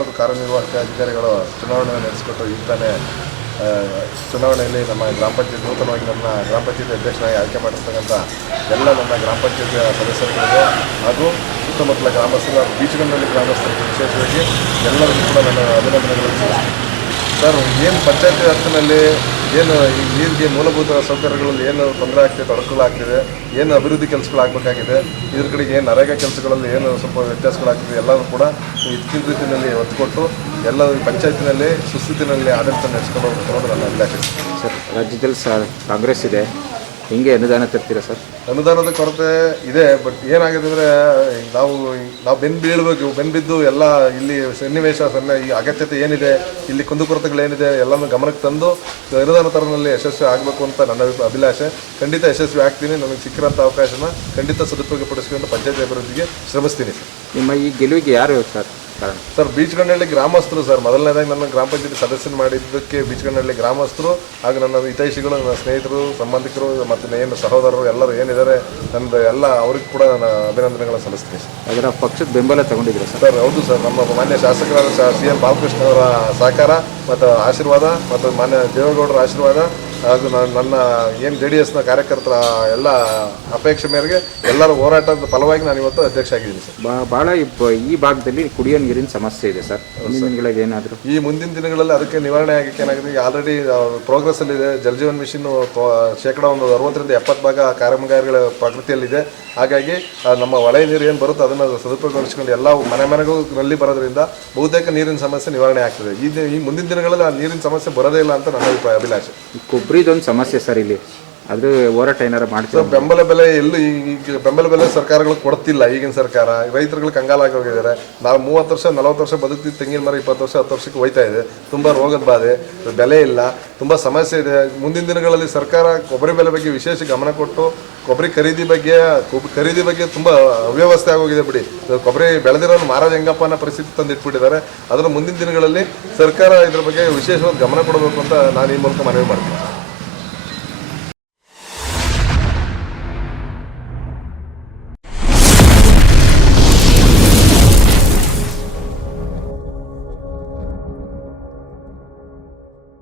ತಾಲೂಕು ಕಾರ್ಯನಿರ್ವಾಹಕ ಅಧಿಕಾರಿಗಳು ಚುನಾವಣೆಯನ್ನು ನಡೆಸಿಕೊಟ್ಟು ಈಗ ತಾನೇ ಚುನಾವಣೆಯಲ್ಲಿ ನಮ್ಮ ಗ್ರಾಮ ಪಂಚಾಯತ್ ನೂತನವಾಗಿ ನನ್ನ ಗ್ರಾಮ ಪಂಚಾಯತಿ ಅಧ್ಯಕ್ಷನಾಗಿ ಆಯ್ಕೆ ಮಾಡಿರ್ತಕ್ಕಂಥ ಎಲ್ಲ ನನ್ನ ಗ್ರಾಮ ಪಂಚಾಯತಿಯ ಸದಸ್ಯರುಗಳಿಗೆ ಹಾಗೂ ಸುತ್ತಮುತ್ತಲ ಗ್ರಾಮಸ್ಥರ ಬೀಚಗಂಡಳ್ಳಿ ಗ್ರಾಮಸ್ಥರಿಗೆ ವಿಶೇಷವಾಗಿ ಎಲ್ಲರಿಗೂ ಕೂಡ ನನ್ನ ಅಭಿನಂದನೆಗಳು. ಸರ್, ಏನು ಪಂಚಾಯತಿ ವ್ಯಾಪ್ತಿನಲ್ಲಿ ಏನು ಈ ನೀರಿಗೆ ಮೂಲಭೂತ ಸೌಕರ್ಯಗಳಲ್ಲಿ ಏನು ತೊಂದರೆ ಆಗ್ತಿದೆ, ತೊಡಕುಗಳಾಗ್ತಿದೆ, ಏನು ಅಭಿವೃದ್ಧಿ ಕೆಲಸಗಳಾಗಬೇಕಾಗಿದೆ, ಇದ್ರ ಕಡೆಗೆ ಏನು ನರೇಗಾ ಕೆಲಸಗಳಲ್ಲಿ ಏನು ಸ್ವಲ್ಪ ವ್ಯತ್ಯಾಸಗಳಾಗ್ತಿದೆ ಎಲ್ಲರೂ ಕೂಡ ಇದ್ಕಿನ ರೀತಿಯಲ್ಲಿ ಒತ್ತು ಕೊಟ್ಟು ಎಲ್ಲ ಪಂಚಾಯತಿನಲ್ಲಿ ಸುಸ್ಥಿತಿನಲ್ಲಿ ಆಡಳಿತ ನಡೆಸ್ಕೊಂಡು ಹೋಗ್ಬೇಕು ನನ್ನ ಅಭಿಲಾಷೆ. ಸರ್, ರಾಜ್ಯದಲ್ಲಿ ಕಾಂಗ್ರೆಸ್ ಇದೆ, ಹಿಂಗೆ ಅನುದಾನ ತರ್ತೀರಾ ಸರ್? ಅನುದಾನದ ಕೊರತೆ ಇದೆ. ಬಟ್ ಏನಾಗಿದೆ ಅಂದರೆ ನಾವು ಬೆನ್ಬಿದ್ದು ಎಲ್ಲ ಇಲ್ಲಿ ಸನ್ನಿವೇಶ ಈ ಅಗತ್ಯತೆ ಏನಿದೆ, ಇಲ್ಲಿ ಕುಂದುಕೊರತೆಗಳೇನಿದೆ ಎಲ್ಲನೂ ಗಮನಕ್ಕೆ ತಂದು ಅನುದಾನ ತರನಲ್ಲಿ ಯಶಸ್ವಿ ಆಗಬೇಕು ಅಂತ ನನ್ನ ಅಭಿಲಾಷೆ. ಖಂಡಿತ ಯಶಸ್ವಿ ಆಗ್ತೀನಿ. ನನಗೆ ಸಿಕ್ಕಿರೋಂಥ ಅವಕಾಶನ ಖಂಡಿತ ಸದುಪಯೋಗಪಡಿಸ್ಕೊಂಡು ಪಂಚಾಯತಿ ಅಭಿವೃದ್ಧಿಗೆ ಶ್ರಮಿಸ್ತೀನಿ ಸರ್. ನಿಮ್ಮ ಈ ಗೆಲುವಿಗೆ ಯಾರು ಸರ್ ಕಾರಣ? ಸರ್, ಬೀಚಗಂಡಳ್ಳಿ ಗ್ರಾಮಸ್ಥರು ಸರ್. ಮೊದಲನೇದಾಗಿ ನನ್ನ ಗ್ರಾಮ ಪಂಚಾಯತಿ ಸದಸ್ಯನ ಮಾಡಿದ್ದಕ್ಕೆ ಬೀಚಗಂಡಳ್ಳಿ ಗ್ರಾಮಸ್ಥರು ಹಾಗೂ ನನ್ನ ಹಿತೈಷಿಗಳು, ನನ್ನ ಸ್ನೇಹಿತರು, ಸಂಬಂಧಿಕರು ಮತ್ತು ಏನು ಸಹೋದರರು ಎಲ್ಲರೂ ಏನಿದ್ದಾರೆ ನನ್ನದು ಎಲ್ಲ ಅವ್ರಿಗೆ ಕೂಡ ನಾನು ಅಭಿನಂದನೆಗಳನ್ನು ಸಲ್ಲಿಸ್ತೀನಿ ಸರ್. ಅದರ ಪಕ್ಷದ ಬೆಂಬಲ ತಗೊಂಡಿದ್ದೀರಾ ಸರ್? ಹೌದು ಸರ್. ನಮ್ಮ ಮಾನ್ಯ ಶಾಸಕರಾದ CM ಬಾಲಕೃಷ್ಣ ಅವರ ಸಹಕಾರ ಮತ್ತು ಆಶೀರ್ವಾದ ಮತ್ತು ಮಾನ್ಯ ದೇವೇಗೌಡರ ಆಶೀರ್ವಾದ ಹಾಗೂ ನನ್ನ ಏನು JDSನ ಕಾರ್ಯಕರ್ತರ ಎಲ್ಲ ಅಪೇಕ್ಷೆ ಮೇರೆಗೆ ಎಲ್ಲರ ಹೋರಾಟದ ಫಲವಾಗಿ ನಾನು ಇವತ್ತು ಅಧ್ಯಕ್ಷ ಆಗಿದ್ದೀನಿ ಸರ್. ಭಾಳ ಈ ಭಾಗದಲ್ಲಿ ಕುಡಿಯೋ ನೀರಿನ ಸಮಸ್ಯೆ ಇದೆ ಸರ್. ಮುಂದಿನ ದಿನಗಳಲ್ಲಿ ಏನಾದರೂ ಈ ಮುಂದಿನ ದಿನಗಳಲ್ಲಿ ಅದಕ್ಕೆ ನಿವಾರಣೆ ಆಗಕ್ಕೆ ಏನಾಗಿದೆ, ಈಗ ಆಲ್ರೆಡಿ ಪ್ರೋಗ್ರೆಸ್ಸಲ್ಲಿದೆ. ಜಲಜೀವನ್ ಮಿಷನ್ ಶೇಕಡ 60 ರಿಂದ 70% ಕಾಮಗಾರಿಗಳ ಪ್ರಗತಿಯಲ್ಲಿದೆ. ಹಾಗಾಗಿ ನಮ್ಮ ಹೊಳೆ ನೀರು ಏನು ಬರುತ್ತೋ ಅದನ್ನು ಸದುಪಯೋಗಪಡಿಸ್ಕೊಂಡು ಎಲ್ಲ ಮನೆಗೂ ನಲ್ಲಿ ಬರೋದ್ರಿಂದ ಬಹುತೇಕ ನೀರಿನ ಸಮಸ್ಯೆ ನಿವಾರಣೆ ಆಗ್ತದೆ. ಈ ಮುಂದಿನ ದಿನಗಳಲ್ಲಿ ಆ ನೀರಿನ ಸಮಸ್ಯೆ ಬರೋದೇ ಇಲ್ಲ ಅಂತ ನನ್ನ ಅಭಿಲಾಷೆ. ಕೊಬ್ಬರಿದೊಂದು ಸಮಸ್ಯೆ ಸರ್ ಇಲ್ಲಿ, ಅದು ಹೋರಾಟ ಏನಾರು ಮಾಡ್ತೀವಿ. ಬೆಂಬಲ ಬೆಲೆ ಎಲ್ಲೂ ಈಗ ಬೆಂಬಲ ಬೆಲೆ ಸರ್ಕಾರಗಳು ಕೊಡ್ತಿಲ್ಲ. ಈಗಿನ ಸರ್ಕಾರ ರೈತರುಗಳು ಕಂಗಾಲಾಗಿ ಹೋಗಿದ್ದಾರೆ. ನಾವು 30 ವರ್ಷ 40 ವರ್ಷ ಬದುಕ್ತಿದ್ದು ತೆಂಗಿನ ಮರ 20 ವರ್ಷ 10 ವರ್ಷಕ್ಕೆ ಹೋಯ್ತಾ ಇದೆ. ತುಂಬ ರೋಗದ ಬಾಧೆ, ಬೆಲೆ ಇಲ್ಲ, ತುಂಬ ಸಮಸ್ಯೆ ಇದೆ. ಮುಂದಿನ ದಿನಗಳಲ್ಲಿ ಸರ್ಕಾರ ಕೊಬ್ಬರಿ ಬೆಲೆ ಬಗ್ಗೆ ವಿಶೇಷ ಗಮನ ಕೊಟ್ಟು ಕೊಬ್ಬರಿ ಖರೀದಿ ಬಗ್ಗೆ ತುಂಬ ಅವ್ಯವಸ್ಥೆ ಆಗೋಗಿದೆ ಬಿಡಿ. ಕೊಬ್ಬರಿ ಬೆಳೆದಿರೋನು ಮಾರಾಜ ಹೆಂಗಪ್ಪ ಅನ್ನೋ ಪರಿಸ್ಥಿತಿ ತಂದು ಇಟ್ಬಿಟ್ಟಿದ್ದಾರೆ. ಅದರ ಮುಂದಿನ ದಿನಗಳಲ್ಲಿ ಸರ್ಕಾರ ಇದ್ರ ಬಗ್ಗೆ ವಿಶೇಷವಾದ ಗಮನ ಕೊಡಬೇಕು ಅಂತ ನಾನು ಈ ಮೂಲಕ ಮನವಿ ಮಾಡ್ತೀನಿ.